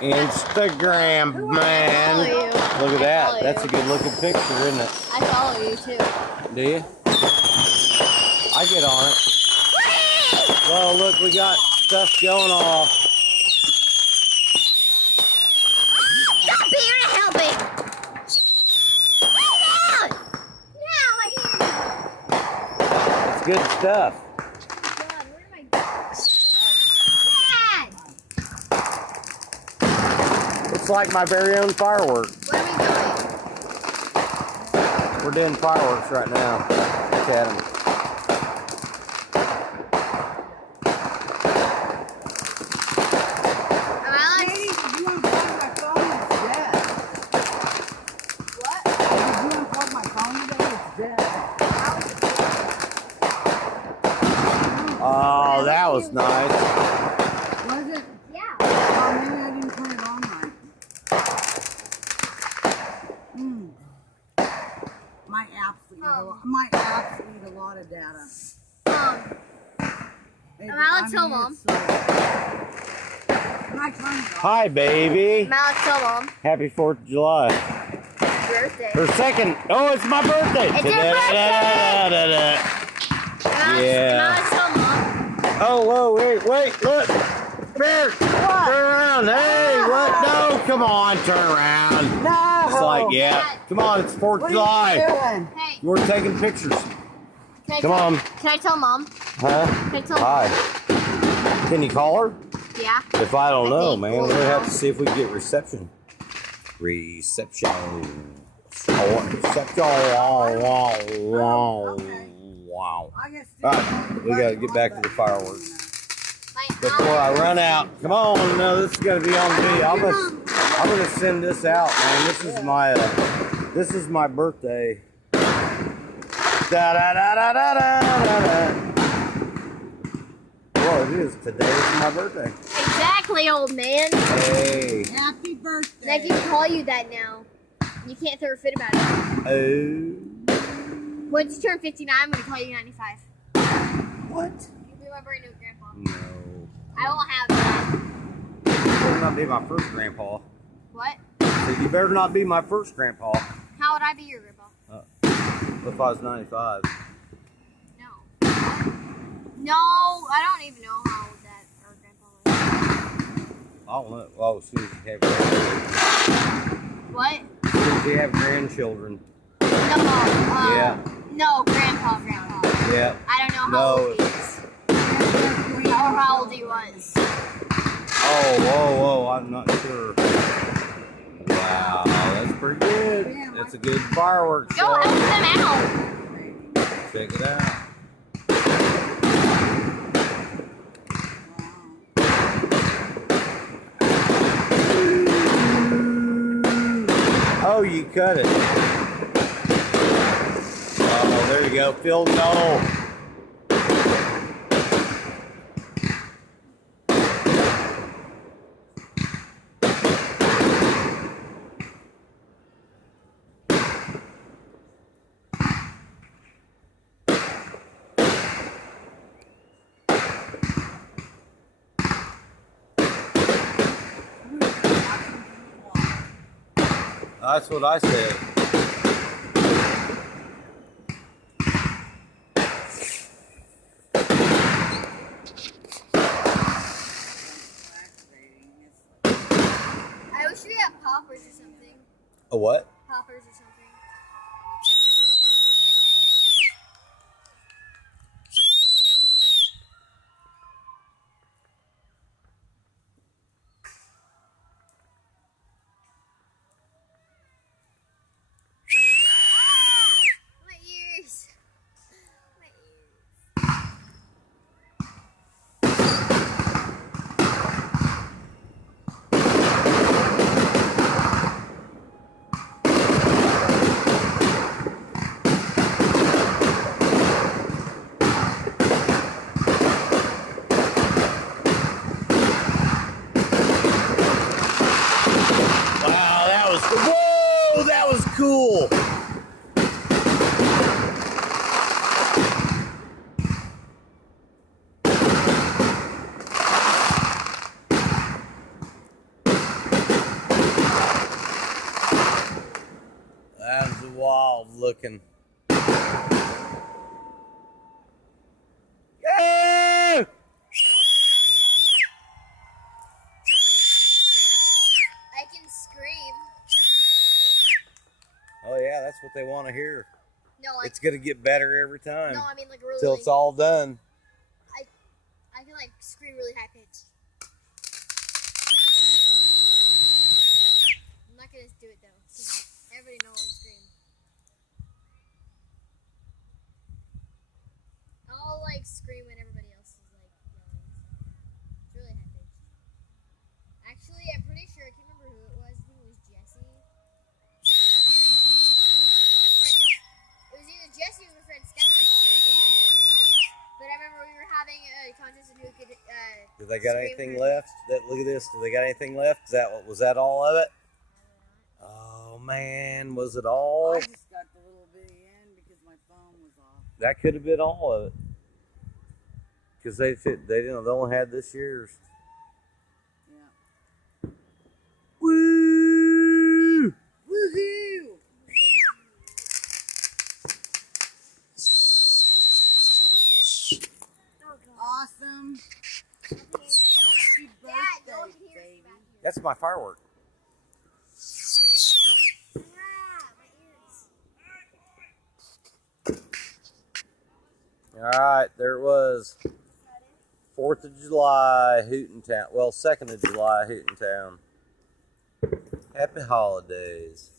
Instagram, man. Look at that. That's a good looking picture, isn't it? I follow you too. Do you? I get on it. Well, look, we got stuff going off. Stop here to help me. It's good stuff. God, where am I going? Dad! It's like my very own fireworks. Where are we going? We're doing fireworks right now. Look at them. Oh, that was nice. Was it? Yeah. Oh, maybe I didn't turn it on right. My apps eat a lot of data. Alex, tell Mom. Hi, baby. Alex, tell Mom. Happy 4th of July. Birthday. Her second. Oh, it's my birthday. It's your birthday. Yeah. Alex, tell Mom. Oh, whoa, wait, look. Bear, turn around. Hey, what? No, come on, turn around. No. It's like, yeah. Come on, it's 4th of July. Hey. We're taking pictures. Come on. Can I tell Mom? Huh? Can I tell Hi. Can you call her? Yeah. If I don't know, think man, we'll we're gonna have know. to see if we can get reception. Reception. Oh, reception. Wow. Alright, we gotta get back to the fireworks before I run out. Come on, no, this is gonna be on me. I'm gonna send this out, man. This is my birthday. Da da da da da da da. Well, it is. Today is my birthday. Exactly, old man. Hey. Happy birthday. I can call you that now. You can't throw a fit about it. Oh. Once you turn 59, I'm going to call you 95. What? You'll be my brand new grandpa. No. I won't have that. You better not be my first grandpa. What? So you better not be my first grandpa. How would I be your grandpa? What if I was 95? No. No, I don't even know how old that our grandpa was. I don't know. Oh, as soon as you have grandchildren. What? As soon as you have grandchildren. No, Yeah. No, grandpa. Yeah. I don't know how No. old he is. Or how old he was. Oh, whoa, I'm not sure. Wow, that's pretty good. That's a good fireworks Go show. help them out. Check it out. Oh, you cut it. Oh, there you go. Field goal. That's what I said. I wish we had poppers or something. A what? Poppers or something. My ears. My ears. looking. Yeah! I can scream. Oh yeah, that's what they want to hear. No, like It's gonna get better every time. no, I mean like really. Till it's all done. I can like scream really high pitched. I'm not gonna do it though. 'Cause everybody knows I scream. I'll like scream when everybody else is like yelling. It's really high pitched. Actually, I'm pretty sure I can't remember who it was. I think it was Jesse. It was either Jesse or my friend Scott. But I remember we were having a contest of who could. Do they got anything left? Look at this. Do they got anything left? Was that all of it? Oh man, was it all? I just got the little bitty end because my phone was off. That could have been all of it. Because they only had this year's. Yeah. Woo! Woohoo! Awesome. Happy birthday, baby. That's my firework. My ears. All right, there it was. 4th of July, Hootentown. Well, 2nd of July, Hootentown. Happy holidays.